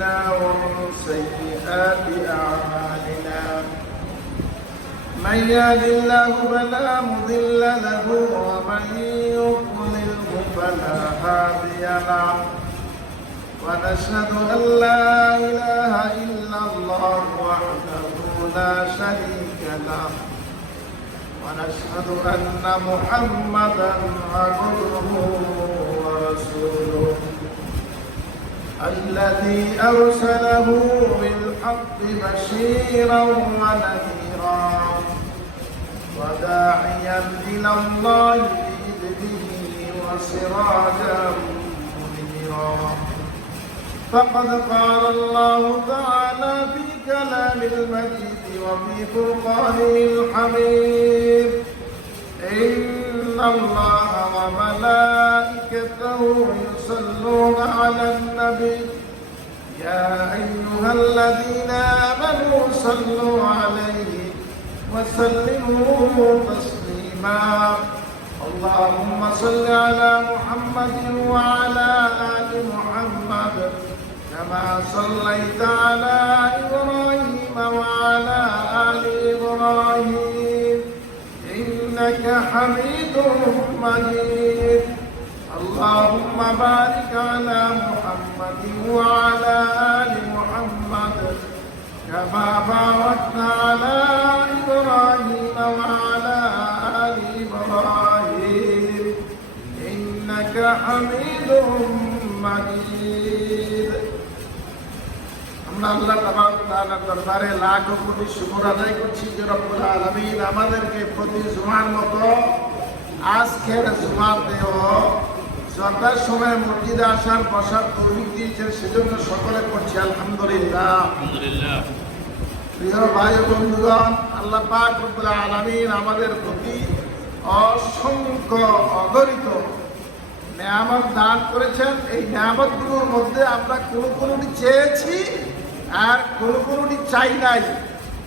أنفسنا ومن سيئات أعمالنا من يهد الله فلا مضل له ومن يضلله فلا هادي له ونشهد أن لا إله إلا الله وحده لا شريك له ونشهد أن محمدا عبده ورسوله الذي أرسله بالحق بشيرا ونذيرا وداعيا إلى الله بإذنه وسراجا منيرا فقد قال الله تعالى في كلام المجيد وفي فرقانه الحميد إن الله وملائكته يصلون على النبي يا أيها الذين آمنوا صلوا عليه وسلموا تسليما اللهم صل على محمد وعلى آل محمد كما صليت على إبراهيم وعلى آل إبراهيم إنك حميد مجيد اللهم بارك على محمد وعلى آل محمد كما باركت على إبراهيم وعلى آل إبراهيم إنك حميد مجيد আল্লাহ তাবারক তাআলার দরবারে লাখ কোটি শুকর আদায় করছি যে রব্বুল আলামিন আমাদেরকে প্রতি জুমার মতো আজকের জুমাতেও যথার সময় মসজিদে আসার বসার তৌফিক দিয়েছেন সেজন্য সকলে করছি আলহামদুলিল্লাহ। প্রিয় ভাই বন্ধুগণ, আল্লাহ পাক রব্বুল আলামিন আমাদের প্রতি অসংখ্য অগণিত নিয়ামত দান করেছেন। এই নিয়ামতগুলোর মধ্যে আমরা কোনোটি চেয়েছি আর কোনোটি চাই নাই,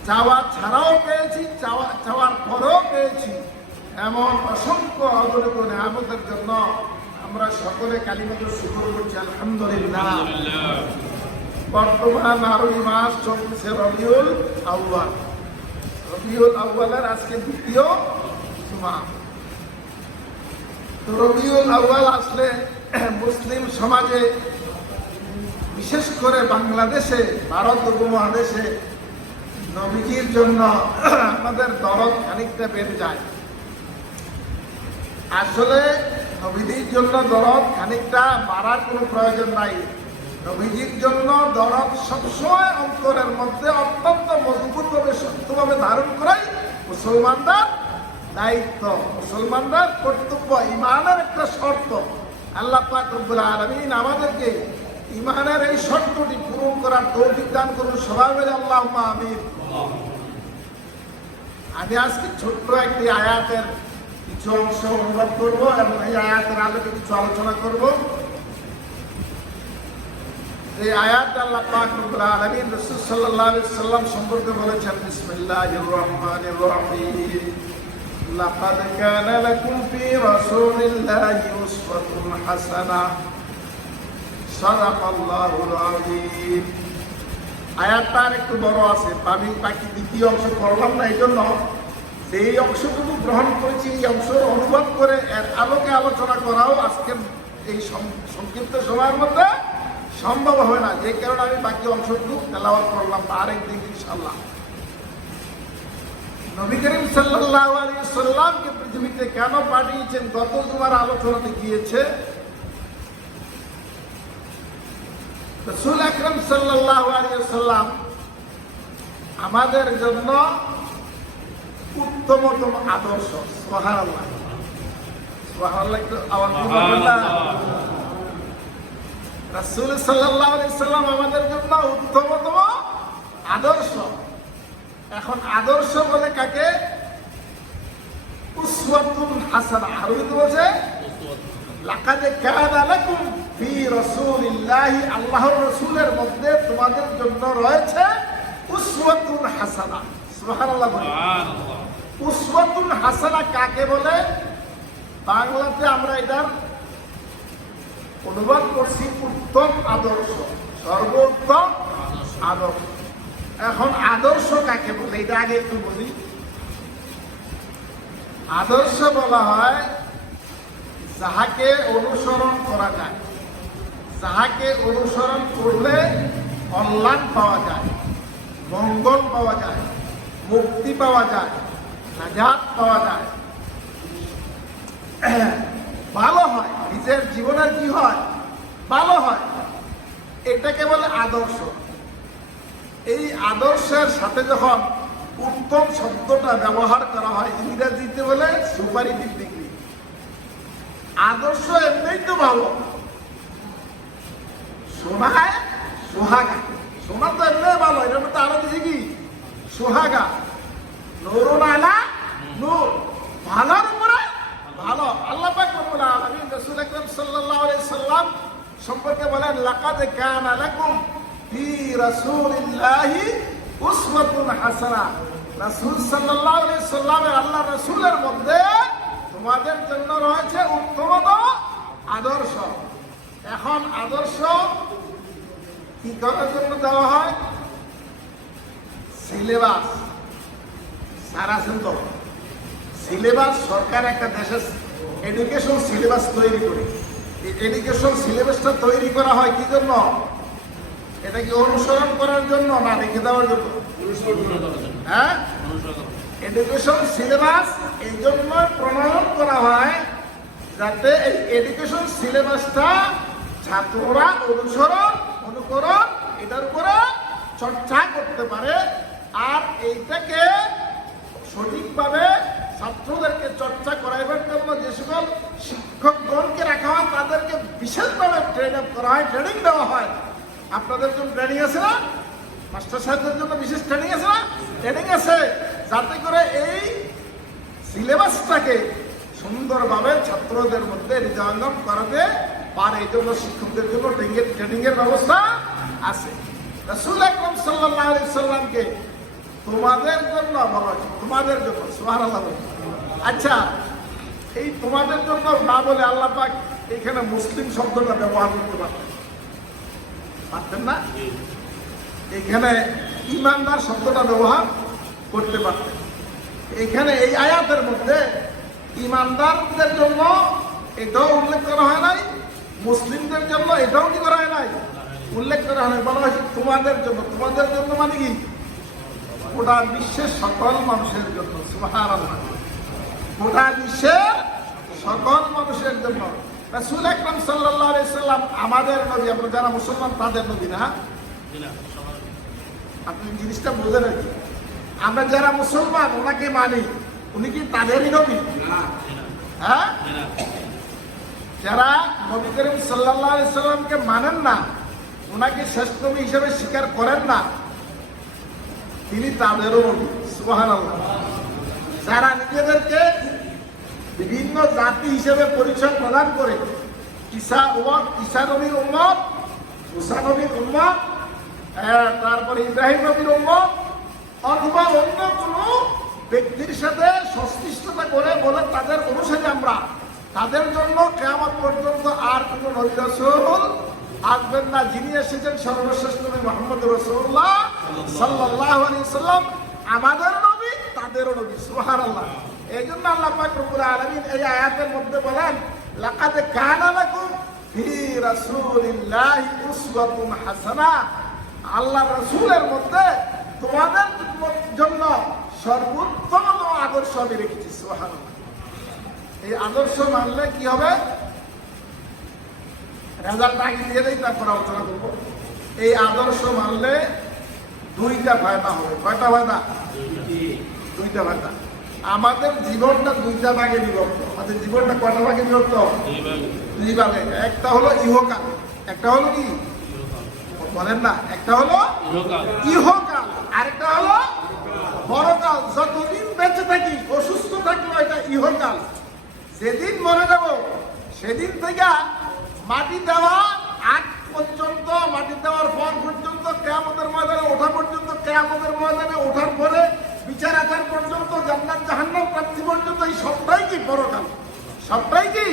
চাওয়া ছাড়াও পেয়েছি, চাওয়ার পরেও পেয়েছি। এমন অসংখ্য অগণিত নিয়ামতের জন্য আমরা সকলে কালিমাতুর শুকর করছি আলহামদুলিল্লাহ। বর্তমান আরবি মাস চলছে রবিউল আউয়াল। রবিউল আউয়ালের আজকে দ্বিতীয় জুমা। তো রবিউল আউয়াল আসলে মুসলিম সমাজে, বিশেষ করে বাংলাদেশে, ভারত উপমহাদেশে নবীজির জন্য আমাদের দরদ খানিকটা বেড়ে যায়। আসলে নবীজির জন্য দরদ খানিকটা বাড়ার কোনো প্রয়োজন নাই। নবীজির জন্য দরদ সবসময় অন্তরের মধ্যে অত্যন্ত মজবুতভাবে শক্তভাবে ধারণ করাই মুসলমানদের দায়িত্ব, মুসলমানদের কর্তব্য, ইমানের একটা শর্ত। আল্লাহ পাক রব্বুল আলামিন আমাদেরকে ইমানের এই শর্তটি পূরণ করার তৌফিক দান করুন সবাই মিলে আল্লাহুম্মা আমিন। আমি আজকে ছোট্ট একটি আয়াতের কিছু অংশ অনুবাদ করব এবং এই আয়াতের আলোকে কিছু আলোচনা করব। এই আয়াত আল্লাহ পাক রব্বুল আলামিন রাসূল সাল্লাল্লাহু আলাইহি ওয়াসাল্লাম সম্পর্কে বলেছেন, বিসমিল্লাহির রহমানির রহিম, লাকাদ কানা লাকুম ফি রাসূলিল্লাহি উসওয়াতুন হাসানাহ সাদাকাল্লাহুল আযীম। আয়াতটা একটু বড় আছে, আমি বাকি দ্বিতীয় অংশ পড়লাম না, এই জন্য এই অংশটুকু গ্রহণ করেছি। এই অংশ অনুবাদ করে এর আলোকে আলোচনা করাও আজকের এই সংক্ষিপ্ত সময়ের মধ্যে সম্ভব হয় না, যে কারণে আমি বাকি অংশটুকু তেলাওয়াত করলাম আরেকদিন ইনশাআল্লাহ। নবী করিম সাল্লাল্লাহু আলাইহি ওয়াসাল্লামকে পৃথিবীতে কেন পাঠিয়েছেন গত জুমার আলোচনাতে গিয়েছে। রাসূল আকরাম সাল্লাল্লাহু আলাইহি ওয়াসাল্লাম আমাদের জন্য উত্তমতম আদর্শ। সুবহানাল্লাহ, সুবহানাল্লাহ, একটু আওয়াজ দিবেন। রাসূল সাল্লাল্লাহু আলাইহি ওয়াসাল্লাম আমাদের জন্য উত্তমতম আদর্শ। এখন আদর্শ বলে কাকে? উসওয়াতুন হাসানাহ। আরবিতে বলছে লাকাদ কানা লাকুম ফি রাসূলিল্লাহি, আল্লাহর রাসূলের মধ্যে তোমাদের জন্য রয়েছে উসওয়াতুন হাসানাহ। সুবহানাল্লাহ, সুবহানাল্লাহ। উসওয়াতুন হাসানাহ কাকে বলে? বাংলাতে আমরা এটার অনুবাদ করছি উত্তম আদর্শ। সর্বোত্তম আদর্শ। এখন আদর্শ কাকে বলে এটা আগে একটু বলি। আদর্শ বলা হয় যাহাকে অনুসরণ করা যায়, যাহাকে অনুসরণ করলে কল্যাণ পাওয়া যায়, মঙ্গল পাওয়া যায়, মুক্তি পাওয়া যায়, নাজাত পাওয়া যায়, ভালো হয়, নিজের জীবনের কি হয়, ভালো হয়, এটাকে বলে আদর্শ। এই আদর্শের সাথে যখন উত্তম শব্দটা ব্যবহার করা হয়, ইংরেজিতে বলে সুপারিটিভ ডিগ্রি। আদর্শ এমনিই তো ভালো, সোনায় সোহাগা, সোনা তো এমনি ভালো, এটার মধ্যে আরো দিয়েছে কি সোহাগা, নূরুন আলা নূর, ভালোর উপরে ভালো। আল্লাহ পাক রব্বুল আলামিন রাসূল আকরাম সাল্লাল্লাহু আলাইহি সাল্লাম সম্পর্কে বলেন, লাকাদ কানা লাকুম ফি রাসূলিল্লাহি উসওয়াতুন হাসানাহ। রাসূল সাল্লাল্লাহু আলাইহি সাল্লামের, আল্লাহ রাসূলের মধ্যে তোমাদের জন্য রয়েছে উত্তম আদর্শ। এখন আদর্শ কি করার জন্য দেওয়া হয়? সিলেবাস। সারা তো সিলেবাস, সরকার একটা দেশের এডুকেশন সিলেবাস তৈরি করে, এই এডুকেশন সিলেবাসটা তৈরি করা হয় কি জন্য? এটা কি অনুসরণ করার জন্য না রেখে দেওয়ার জন্য? হ্যাঁ, এডুকেশন সিলেবাস এই জন্য প্রণয়ন করা হয় যাতে এই এডুকেশন সিলেবাসটা ছাত্ররা অনুসরণ, অনুকরণ, এটার উপরে চর্চা করতে পারে। আর এইটাকে সঠিকভাবে ছাত্রদেরকে চর্চা করাইবার জন্য যে সকল শিক্ষকগণকে রাখা হয় তাদেরকে বিশেষভাবে ট্রেন আপ করা হয়, ট্রেনিং দেওয়া হয়। আপনাদের জন্য ট্রেনিং আছে না? মাস্টার সাহেবদের জন্য বিশেষ ট্রেনিং আছে না? ট্রেনিং আছে, যাতে করে এই সিলেবাসটাকে সুন্দরভাবে ছাত্রদের মধ্যে হৃদয়ঙ্গম করাতে পারে। এই জন্য শিক্ষকদের জন্য ট্রেনিং এর ব্যবস্থা আছে। রাসূল আকরাম সাল্লাল্লাহু আলাইহি সাল্লামকে তোমাদের জন্য বলা হয়েছে, তোমাদের জন্য। সুবহানাল্লাহ। আচ্ছা, এই তোমাদের জন্য না বলে আল্লাহ পাক এখানে মুসলিম শব্দটা ব্যবহার করতে পারতেন না? এখানে ঈমানদার শব্দটা ব্যবহার করতে পারতেন। এখানে এই আয়াতের মধ্যে ঈমানদারদের জন্য এটাও উল্লেখ করা হয় নাই, মুসলিমদের জন্য এটাও কি করা হয় নাই, উল্লেখ করা হয় নাই। বলা হয়েছে তোমাদের জন্য। তোমাদের জন্য মানে কি? গোটা বিশ্বের সকল মানুষের জন্য। সুবহানাল্লাহ। গোটা বিশ্বের সকল মানুষের জন্য। রাসূল আকরাম সাল্লাল্লাহু আলাইহি সাল্লাম আমাদের নবী, আমরা যারা মুসলমান তাদের নবী না? আপনি জিনিসটা বুঝে রাখি, আমরা যারা মুসলমান ওনাকে মানি, উনি কি তাদেরই নবী? হ্যাঁ, যারা নবী করিম সাল্লাল্লাহু আলাইহি সাল্লামকে মানেন না, ওনাকে শেষ নবী হিসেবে স্বীকার করেন না, তিনি তাদেরও নবী। সুবহানাল্লাহ। যারা নিজেদেরকে বিভিন্ন জাতি হিসেবে পরিচয় প্রদান করে, ঈসা নবীর উম্মত, মুসা নবীর উম্মত, তারপরে ইব্রাহিম নবীর উম্মত, অথবা অন্য কোনো ব্যক্তির সাথে সংশ্লিষ্টতা করে বলে তাদের অনুসারী আমরা, তাদের জন্য কিয়ামত পর্যন্ত আর কোনো নবী রাসূল আসবেন না। যিনি এসেছেন সর্বশ্রেষ্ঠ নবী মুহাম্মদ রাসূলুল্লাহ সাল্লাল্লাহু আলাইহি সাল্লাম, আমাদের নবী তাদেরও নবী। সুবহানাল্লাহ। এই জন্য আল্লাহ পাক রব্বুল আলামিন এই আয়াতের মধ্যে বলেন, লাকাদ কানা লাকুম ফি রাসূলিল্লাহি উসওয়াতুন হাসানাহ। আল্লাহ রাসূলের মধ্যে তোমাদের জন্য সর্বোত্তম আদর্শ আমি রেখেছি। সুবহানাল্লাহ। এই আদর্শ মানলে কি হবে? রেজাল্ট আগে দিয়ে দেই, তারপর আলোচনা করবো। এই আদর্শ মানলে দুইটা ফায়দা হবে। কয়টা ফায়দা? দুইটা ফায়দা। আমাদের জীবনটা দুইটা ভাগে বিভক্ত। আমাদের জীবনটা কয়টা ভাগে বিভক্ত? দুই ভাগে। একটা হলো ইহকাল, একটা হলো কি বলেন না, একটা হলো ইহকাল, আরেকটা হলো পরকাল। যতদিন বেঁচে থাকি, অসুস্থ থাকলে এটা ইহকাল। যেদিন মরে যাব সেদিন থেকে মাটি দেওয়া আগ পর্যন্ত, মাটি দেওয়ার পর পর্যন্ত, কিয়ামতের ময়দানে ওঠা পর্যন্ত, কিয়ামতের ময়দানে ওঠার পরে বিচার আচার পর্যন্ত, জান্নাত জাহান্নাম প্রাপ্তি পর্যন্ত, এই সবটাই কি পরকাল, সবটাই কি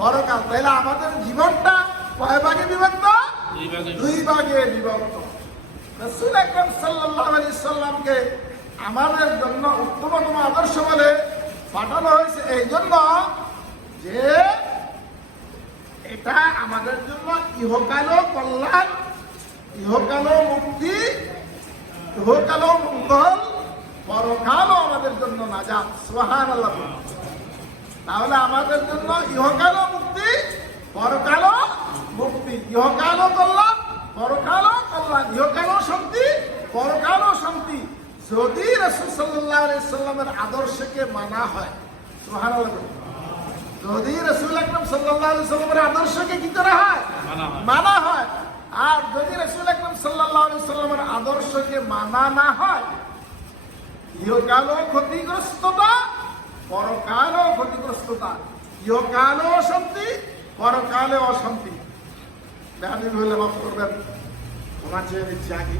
পরকাল। তাহলে আমাদের জীবনটা কয় ভাগে বিভক্ত? দুই ভাগে বিভক্ত। রাসূল আকরাম সাল্লাল্লাহু আলাইহি সাল্লামকে আমাদের জন্য উত্তমতম আদর্শ বলে পাঠানো হয়েছে এই জন্য যে এটা আমাদের জন্য ইহকালও কল্যাণ, ইহকালও মুক্তি, ইহকালও মঙ্গল, পরকালও আমাদের জন্য নাজাত। সুবহানাল্লাহ। তাহলে আমাদের জন্য ইহকালও মুক্তি, পরকালও মুক্তি, ইহকালও কল্যাণ, পরকালও কল্যাণ, ইহকালও শান্তি, পরকালও শান্তি যদি রাসূল সাল্লাল্লাহু আলাইহি সাল্লামের আদর্শকে মানা হয়। সুবহানাল্লাহ। যদি রাসূল আকরাম সাল্লাল্লাহু আলাইহি সাল্লামের আদর্শকে কি করা হয়? মানা হয়। আর যদি রাসূল আকরাম সাল্লাল্লাহু আলাইহি সাল্লামের আদর্শকে মানা না হয়, ইহকালও ক্ষতিগ্রস্ততা, পরকালও ক্ষতিগ্রস্ততা, ইহকালও অশান্তি, পরকালে অশান্তি। বেহাদিন হইলে মাফ করবেন, ওনার চেয়ে নিচ্ছি আগে।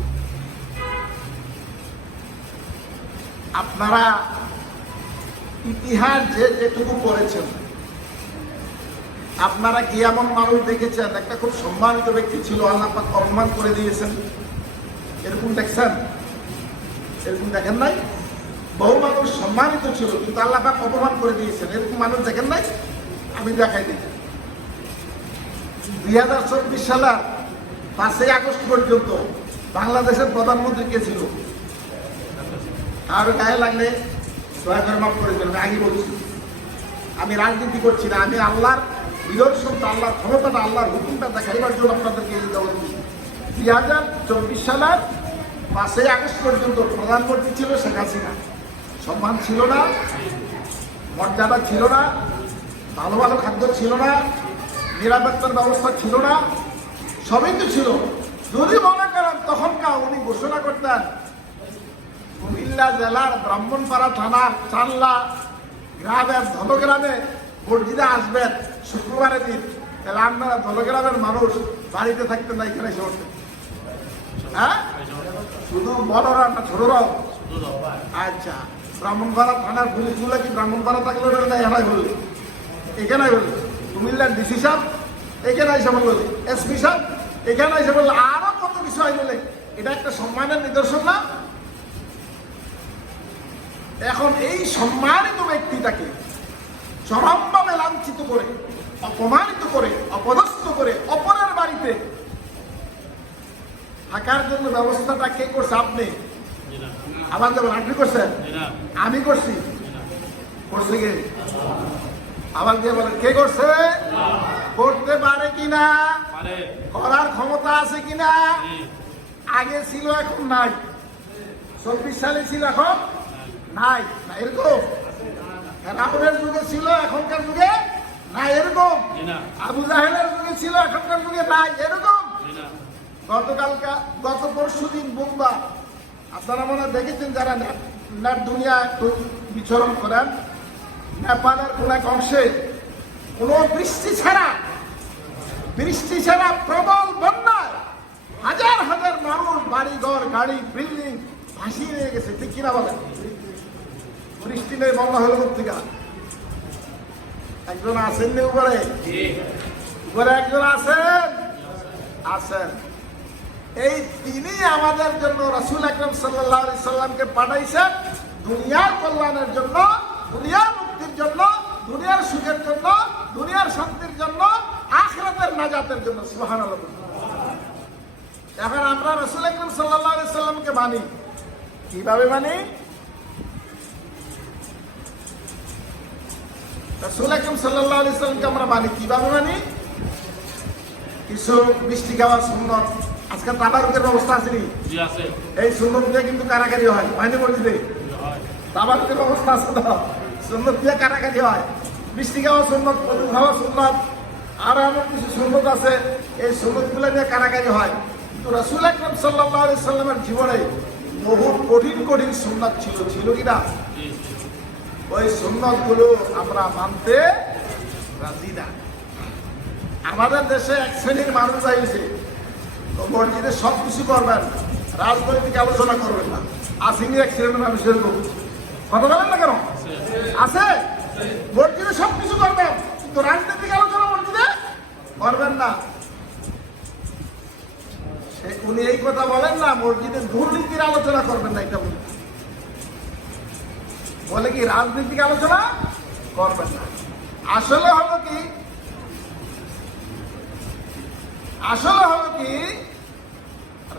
আপনারা ইতিহাস যেটুকু পড়েছেন, আপনারা কি এমন মানুষ দেখেছেন একটা খুব সম্মানিত ব্যক্তি ছিল, আল্লাহ পাক অপমান করে দিয়েছেন? এরকম দেখছেন? এরকম দেখেন নাই? বহু মানুষ সম্মানিত ছিল কিন্তু আল্লাহ পাক অপমান করে দিয়েছেন, এরকম মানুষ দেখেন নাই? আমি দেখাই দিই। 2024 সালের 5 আগস্ট পর্যন্ত বাংলাদেশের প্রধানমন্ত্রী কে ছিল? আর গায়ে লাগলে দয়া করে মাফ করে দেবেন, আগে বলছি। আমি রাজনীতি করছি না, আমি আল্লাহর নিদর্শনটা, আল্লাহর ক্ষমতাটা, আল্লাহর হুকুমটা দেখাইবার জন্য আপনাদেরকে এই জবাব দিচ্ছি। 2024 সালের 5 আগস্ট পর্যন্ত প্রধানমন্ত্রী ছিল শেখ হাসিনা। সম্মান ছিল না, মর্যাদা ছিল না, ভালো ভালো খাদ্য ছিল না, নিরাপত্তার ব্যবস্থা ছিল না, সবই তো ছিল। যদি মনে করেন তখনকার উনি ঘোষণা করতেন কুমিল্লা জেলার ব্রাহ্মণপাড়া থানার চাল্লা গ্রামের ধলগ্রামে মসজিদে আসবেন শুক্রবারের দিন, তাহলে আপনারা ধলগ্রামের মানুষ বাড়িতে থাকতেন না, এখানে এসে উঠতেন। হ্যাঁ, শুধু বড়রা না ছোটরাও? আচ্ছা, ব্রাহ্মণপাড়া থানার পুলিশগুলো কি ব্রাহ্মণপাড়া থাকলে এখানে বললে, এখানে বললে কুমিল্লার ডিসি সাহেব এখানে এসে বললো, এসপি সাহেব এখানে এসে বললো, আরো কত বিষয় বলে। এটা একটা সম্মানের নিদর্শন না? এখন এই সম্মানিত ব্যক্তিটাকে চরমভাবে লাঞ্ছিত করে, অপমানিত করে, অপদস্থ করে অপরের বাড়িতে থাকার জন্য ব্যবস্থাটা কে করছে? আপনি? আবার যেমন আপনি করছেন, আমি করছি, করছে কে? আবার দিয়ে বলেন কে করছে? করতে পারে কিনা, করার ক্ষমতা আছে কিনা? আগে ছিল এখন নাই, 24 সালে ছিল এখন নাই, না এরকম? ফেরাউনের যুগে ছিল এখনকার যুগে নাই, এরকম? আবু জাহেলের যুগে ছিল এখনকার যুগে নাই, এরকম? গত পরশুদিন বুধবার আপনারা মনে দেখেছেন, যারা নেট দুনিয়া একটু বিচরণ করেন, নেপালের কোন এক অংশে কোন বৃষ্টি ছাড়া প্রবল বন্যায় হাজার হাজার মানুষ বাড়ি ঘর গাড়ি বিল্ডিং ভাসিয়ে নিয়ে গেছে। ঠিক কিনা বলেন? বৃষ্টি নেই, বন্যা হলো থেকে। একজন আসেন নি উপরে? উপরে একজন আছেন। এই তিনি আমাদের জন্য রাসূল আকরাম সাল্লাল্লাহু আলাইহি সাল্লামকে পাঠাইছেন দুনিয়ার কল্যাণের জন্য, দুনিয়ার মুক্তির জন্য, দুনিয়ার সুখের জন্য, দুনিয়ার শান্তির জন্য, আখিরাতের নাজাতের জন্য। সুবহানাল্লাহ। এখন আমরা রাসূল আকরাম সাল্লাল্লাহু আলাইহি সাল্লামকে মানি, কিভাবে মানি? রাসূল আকরাম সাল্লাল্লাহু আলাইহি সাল্লামকে আমরা মানি কিভাবে মানি? কিছু মিষ্টি খাওয়ার সুন্নত, আজকাল তাবারুকের ব্যবস্থা আছে নি? এই সুন্নত দিয়ে কিন্তু কারাকারি হয়, হয়নি মসজিদে? তাবারুকের ব্যবস্থা আছে তো, সুন্নত দিয়ে কারাকারি হয়। মিষ্টি খাওয়া সুন্নত, মধু খাওয়া সুন্নত, আর এমন কিছু সুন্নত আছে, এই সুন্নতগুলো নিয়ে কারাকারি হয়। কিন্তু রাসূল আকরাম সাল্লাল্লাহু আলাইহি সাল্লামের জীবনে বহু কঠিন কঠিন সুন্নাত ছিল কিনা? ওই সুন্নতগুলো আমরা মানতে রাজি না। আমাদের দেশে এক শ্রেণীর মানুষ আইছে, তো মসজিদে সবকিছু করবেন, রাজনৈতিক আলোচনা করবেন না। আসেনি এক শ্রেণীর মানুষের লোক, কথা বলেন না কেন? আছে, মসজিদে সবকিছু করবেন কিন্তু রাজনৈতিক আলোচনা মসজিদে করবেন না। কথা বলেন না, মসজিদে দুর্নীতির আলোচনা করবেন না, এটা বলে কি রাজনীতিক আলোচনা করবেন না। আসলে হলো কি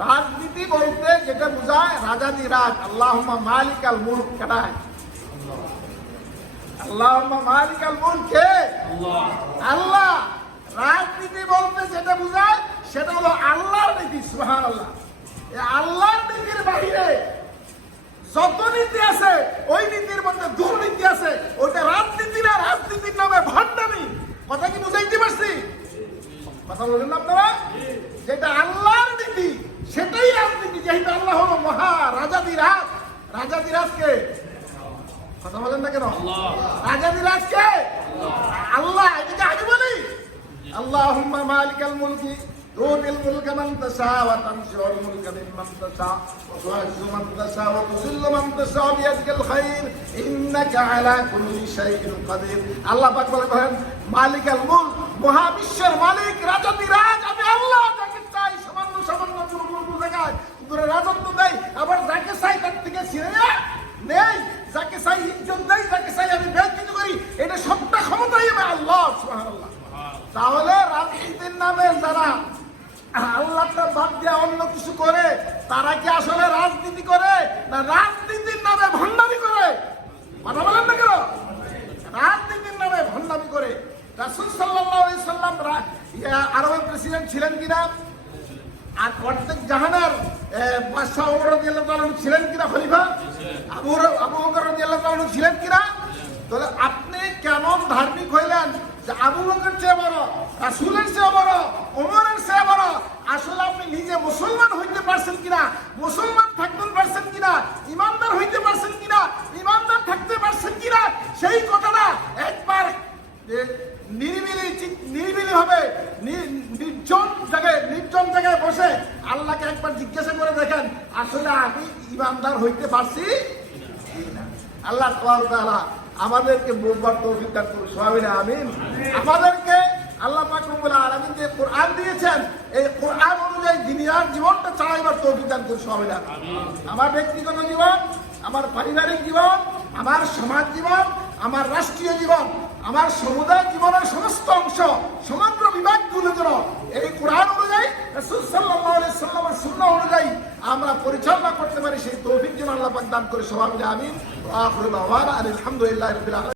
রাজনীতি বলতে যেটা বোঝায় রাজাদি রাজ, আল্লাহুম্মা মালিকাল মুলক কাটায়, আল্লাহুম্মা মালিকাল মুলক কে? আল্লাহ। রাজনীতি বলতে যেটা বোঝায় সেটা হলো আল্লাহর নীতি। সুবহানাল্লাহ। এই আল্লাহর নীতির বাইরে যত নীতি আছে ওই নীতির মধ্যে দুর্নীতি আছে, ওইটা রাজনীতি না, রাজনীতির নামে ভণ্ডামি। কথা কি বুঝাইতে পারছি? কথা বলেন না আপনারা? যেটা আল্লাহর নীতি সেটাই রাজনীতি। যেহেতু আল্লাহ হলো মহা রাজাধিরাজ, রাজাধিরাজকে কথা বলেন না কেন? রাজাধিরাজকে আল্লাহ। এটাকে আগে বলি আল্লাহুম্মা মালিকাল মুলকি তুতিল মুলকা মান তাশা ওয়া তানজিউল মুলকা মিম্মান তাশা ওয়া তু'ইজ্জু মান তাশা ওয়া তুযিল্লু মান তাশা বিয়াদিকাল খায়র ইন্নাকা আলা কুল্লি শাইইন কাদির। আল্লাহ পাক বলেন মালিকাল মুলক, মহাবিশ্বের মালিক, রাজাধিরাজ আমি আল্লাহ। যাকে চাই সামান্য সামান্য পুরো জায়গায় পুরো রাজত্ব দেই, আবার যাকে চাই তার থেকে ছিঁড়ে নেই, যাকে চাই ইজ্জত দেই, যাকে চাই আমি বেইজ্জতি করি। এটা সবটা ক্ষমতাই আমি আল্লাহ। সুবহানাল্লাহ। তাহলে রাজনীতির নামে যারা আল্লাহটা বাদ দিয়ে অন্য কিছু করে তারা কি আসলে রাজনীতি করে না রাজনীতির নামে ভণ্ডামি করে? কথা বলেন না কেন? রাজনীতির নামে ভণ্ডামি করে। রাসূল সাল্লাল্লাহু আলাইহি সাল্লাম আরবের প্রেসিডেন্ট ছিলেন কিনা? আর প্রত্যেক জাহানের বাদশাহ ওমর রাদিয়াল্লাহু তাআলা ছিলেন কিনা? খলিফা আবু বকর রাদিয়াল্লাহু তাআলা ছিলেন কিনা? তাহলে আপনি কেমন ধার্মিক হইলেন যে আবু বকর চেয়ে বড়, রাসূলের চেয়ে বড়, ওমরের চেয়ে বড়? আসলে আপনি নিজে মুসলমান হইতে পারছেন কিনা, মুসলমান থাকতে পারছেন কিনা, ইমানদার হইতে পারছেন কিনা, ইমানদার থাকতে পারছেন কিনা, সেই কথাটা একবার নিরিবিলি হবে নির্জন জায়গায় বসে আল্লাহকে একবার জিজ্ঞাসা করে দেখেন আসলে আমি ইমানদার হইতে পারছি কিনা। আল্লাহ তাআলা আমাদেরকে বুঝবার তৌফিক দান করুন। সবাই আমিন। আমাদেরকে আল্লাহ পাক রব্বুল আলামিন যে কোরআন দিয়েছেন, এই কোরআন অনুযায়ী দুনিয়ার জীবনটা চালাইবার তৌফিক দান করুন। সবাই আমিন। আমার ব্যক্তিগত জীবন, আমার পারিবারিক জীবন, আমার সমাজ জীবন, আমার রাষ্ট্রীয় জীবন, আমার সমুদায় জীবনের সমস্ত অংশ, সমগ্র বিভাগগুলো যেন এই কোরআন অনুযায়ী, রাসূল সাল্লাল্লাহু আলাইহি সাল্লামের সুন্নাহ অনুযায়ী আমরা পরিচালনা করতে পারি, সেই তৌফিক যেন আল্লাহ পাক দান করে। সবাই আমিন। ওয়া আখিরু দাওয়ানা আলহামদুলিল্লাহি রাব্বিল আলামিন।